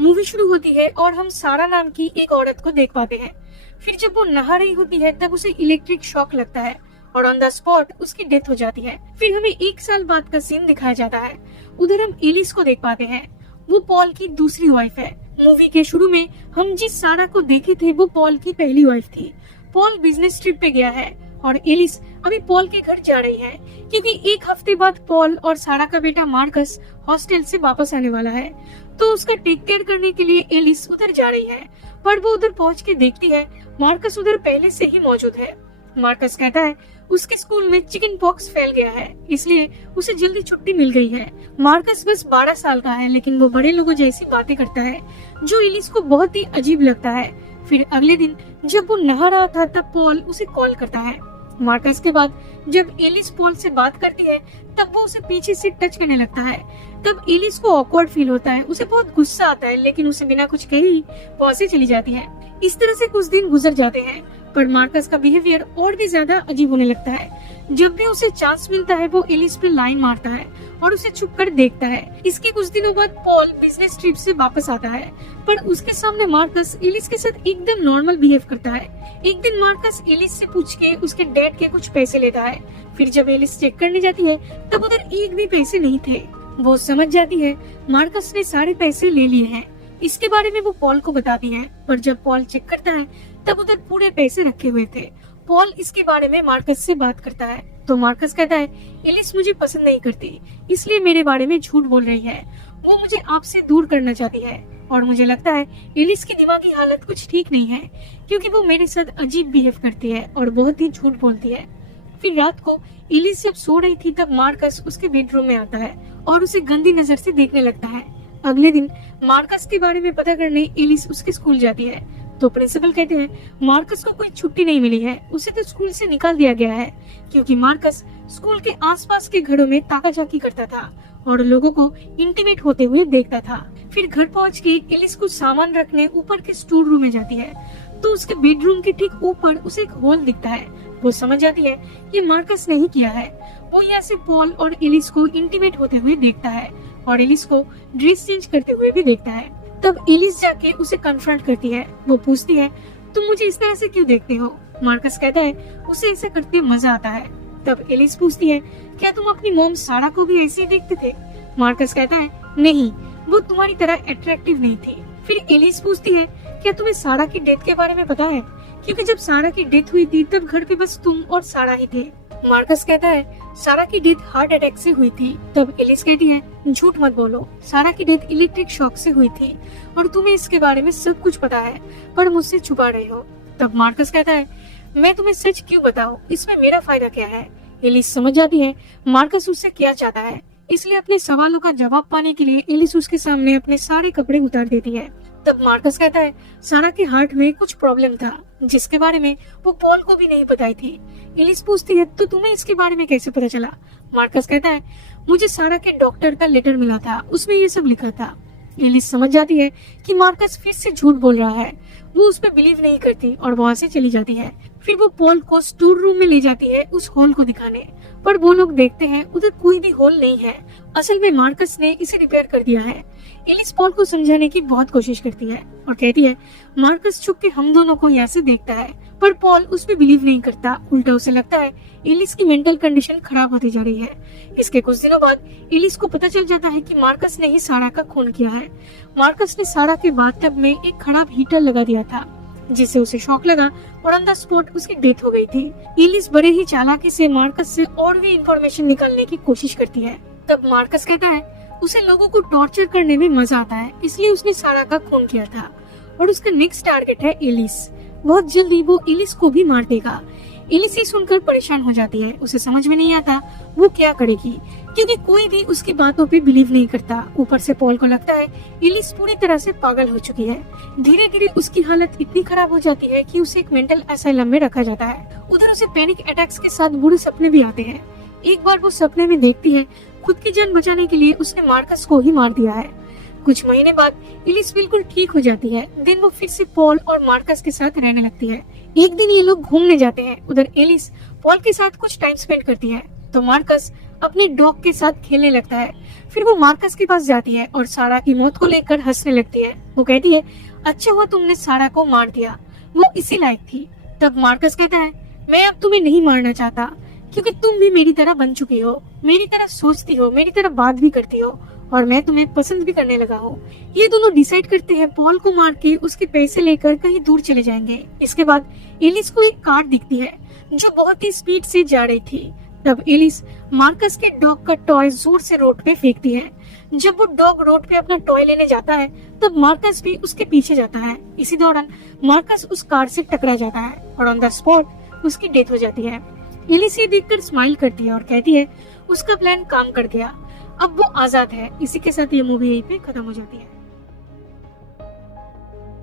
Movie शुरू होती है और हम सारा नाम की एक औरत को देख पाते हैं। फिर जब वो नहा रही होती है तब उसे इलेक्ट्रिक शॉक लगता है और ऑन द स्पॉट उसकी डेथ हो जाती है। फिर हमें 1 साल बाद का सीन दिखाया जाता है। उधर हम एलिस को देख पाते हैं। वो पॉल की दूसरी वाइफ है। मूवी के शुरू में हम जिस सारा को देखे थे वो पॉल की पहली वाइफ थी। पॉल बिजनेस ट्रिप पे गया है और एलिस अभी पॉल के घर जा रही है क्योंकि 1 हफ्ते बाद पॉल और सारा का बेटा मार्कस हॉस्टल से वापस आने वाला है। तो उसका टेक केयर करने के लिए एलिस उधर जा रही है, पर वो उधर पहुंच के देखती है मार्कस उधर पहले से ही मौजूद है। मार्कस कहता है उसके स्कूल में चिकन पॉक्स फैल गया है, इसलिए उसे जल्दी छुट्टी मिल गई है। मार्कस बस 12 साल का है, लेकिन वो बड़े लोगों जैसी बातें करता है जो एलिस को बहुत ही अजीब लगता है। फिर अगले दिन जब वो नहा रहा था तब पॉल उसे कॉल करता है। मार्कस के बाद जब एलिस पॉल से बात करती है तब वो उसे पीछे से टच करने लगता है। तब एलिस को ऑकवर्ड फील होता है, उसे बहुत गुस्सा आता है, लेकिन उसे बिना कुछ कहे ही वहाँ से चली जाती है। इस तरह से कुछ दिन गुजर जाते हैं, पर मार्कस का बिहेवियर और भी ज्यादा अजीब होने लगता है। जब भी उसे चांस मिलता है वो एलिस पे लाइन मारता है और उसे छुप कर देखता है। इसके कुछ दिनों बाद पॉल बिजनेस ट्रिप से वापस आता है, पर उसके सामने मार्कस एलिस के साथ एकदम नॉर्मल बिहेव करता है। एक दिन मार्कस एलिस से पूछ के उसके डैड के कुछ पैसे लेता है। फिर जब एलिस चेक करने जाती है तब उधर एक भी पैसे नहीं थे। वो समझ जाती है मार्कस ने सारे पैसे ले लिए हैं। इसके बारे में वो पॉल को बताती है, पर जब पॉल चेक करता है तब उधर पूरे पैसे रखे हुए थे। पॉल इसके बारे में मार्कस से बात करता है तो मार्कस कहता है एलिस मुझे पसंद नहीं करती, इसलिए मेरे बारे में झूठ बोल रही है। वो मुझे आपसे दूर करना चाहती है और मुझे लगता है एलिस की दिमागी हालत कुछ ठीक नहीं है, क्योंकि वो मेरे साथ अजीब बिहेव करती है और बहुत ही झूठ बोलती है। फिर रात को एलिस जब सो रही थी तब मार्कस उसके बेडरूम में आता है और उसे गंदी नजर से देखने लगता है। अगले दिन मार्कस के बारे में पता करने एलिस उसके स्कूल जाती है तो प्रिंसिपल कहते हैं मार्कस को कोई छुट्टी नहीं मिली है, उसे तो स्कूल से निकाल दिया गया है, क्योंकि मार्कस स्कूल के आसपास के घरों में ताकाझाकी करता था और लोगों को इंटीमेट होते हुए देखता था। फिर घर पहुंच के एलिस कुछ सामान रखने ऊपर के स्टोर रूम में जाती है तो उसके बेडरूम के ठीक ऊपर उसे एक होल दिखता है। वो समझ जाती है ये मार्कस ने ही किया है। वो यहाँ से पॉल और एलिस को इंटीमेट होते हुए देखता है और एलिस को ड्रेस चेंज करते हुए भी देखता है। तब एलिस जाके उसे कन्फ्रंट करती है। वो पूछती है तुम मुझे इस तरह से क्यों देखते हो? मार्कस कहता है उसे ऐसा करते मजा आता है। तब एलिस पूछती है क्या तुम अपनी मॉम सारा को भी ऐसे ही देखते थे? मार्कस कहता है नहीं, वो तुम्हारी तरह अट्रैक्टिव नहीं थी। फिर एलिस पूछती है क्या तुम्हें सारा की डेथ के बारे में पता है? क्योंकि जब सारा की डेथ हुई थी तब घर पे बस तुम और सारा ही थे। मार्कस कहता है सारा की डेथ हार्ट अटैक से हुई थी। तब एलिस कहती है झूठ मत बोलो, सारा की डेथ इलेक्ट्रिक शॉक से हुई थी और तुम्हें इसके बारे में सब कुछ पता है, पर मुझसे छुपा रहे हो। तब मार्कस कहता है मैं तुम्हें सच क्यों बताऊं, इसमें मेरा फायदा क्या है? एलिस समझ जाती है मार्कस उससे क्या चाहता है, इसलिए अपने सवालों का जवाब पाने के लिए एलिस उसके सामने अपने सारे कपड़े उतार देती है। तब मार्कस कहता है सारा के हार्ट में कुछ प्रॉब्लम था जिसके बारे में वो पॉल को भी नहीं बताई थी। एलिस पूछती है तो तुम्हें इसके बारे में कैसे पता चला? मार्कस कहता है मुझे सारा के डॉक्टर का लेटर मिला था, उसमें ये सब लिखा था। एलिस समझ जाती है कि मार्कस फिर से झूठ बोल रहा है। वो उस पर बिलीव नहीं करती और वहाँ से चली जाती है। फिर वो पॉल को स्टोर रूम में ले जाती है उस होल को दिखाने, पर वो लोग देखते हैं उधर कोई भी होल नहीं है। असल में मार्कस ने इसे रिपेयर कर दिया है। एलिस पॉल को समझाने की बहुत कोशिश करती है और कहती है मार्कस छुप के हम दोनों को यहाँ से देखता है, पर पॉल उस पर बिलीव नहीं करता। उल्टा उसे लगता है एलिस की मेंटल कंडीशन खराब होती जा रही है। इसके कुछ दिनों बाद एलिस को पता चल जाता है कि मार्कस ने ही सारा का खून किया है। मार्कस ने सारा के बाथटब में एक खराब हीटर लगा दिया था, जिससे उसे शॉक लगा और ऑन द स्पॉट उसकी डेथ हो गई थी। एलिस बड़े ही चालाकी से मार्कस से और भी इंफॉर्मेशन निकालने की कोशिश करती है। तब मार्कस कहता है उसे लोगों को टॉर्चर करने में मजा आता है, इसलिए उसने सारा का खून किया था और उसका नेक्स्ट टारगेट है एलिस। बहुत जल्दी वो एलिस को भी मार देगा। एलिस ये सुनकर परेशान हो जाती है। उसे समझ में नहीं आता वो क्या करेगी, क्योंकि कोई भी उसकी बातों पे बिलीव नहीं करता। ऊपर से पॉल को लगता है एलिस पूरी तरह से पागल हो चुकी है। धीरे धीरे उसकी हालत इतनी खराब हो जाती है कि उसे एक मेंटल असाइलम में रखा जाता है। उधर उसे पैनिक अटैक्स के साथ बुरे सपने भी आते हैं। एक बार वो सपने में देखती है खुद की जान बचाने के लिए उसने मार्कस को ही मार दिया है। कुछ महीने बाद एलिस बिल्कुल ठीक हो जाती है। दिन वो फिर से पॉल और मार्कस के साथ रहने लगती है। एक दिन ये लोग घूमने जाते हैं। उधर एलिस पॉल के साथ कुछ टाइम स्पेंड करती है तो मार्कस अपने डॉग के साथ खेलने लगता है। फिर वो मार्कस के पास जाती है और सारा की मौत को लेकर हंसने लगती है। वो कहती है, अच्छा हुआ तुमने सारा को मार दिया, वो इसी लायक थी। तब मार्कस कहता है, मैं अब तुम्हें नहीं मारना चाहता, क्योंकि तुम भी मेरी तरह बन चुकी हो, मेरी तरह सोचती हो, मेरी तरह बात भी करती हो, और मैं तुम्हें पसंद भी करने लगा हूँ। ये दोनों डिसाइड करते हैं पॉल को मार के उसके पैसे लेकर कहीं दूर चले जाएंगे। इसके बाद एलिस को एक कार दिखती है जो बहुत ही स्पीड से जा रही थी। तब एलिस मार्कस के डॉग का टॉय जोर से रोड पे फेंकती है। जब वो डॉग रोड पे अपना टॉय लेने जाता है तब मार्कस भी उसके पीछे जाता है। इसी दौरान मार्कस उस कार से टकरा जाता है और ऑन द स्पॉट उसकी डेथ हो जाती है। एलिस ये देखकर स्माइल करती है और कहती है उसका प्लान काम कर गया, अब वो आजाद है। इसी के साथ ये मूवी यहीं पे खत्म हो जाती है।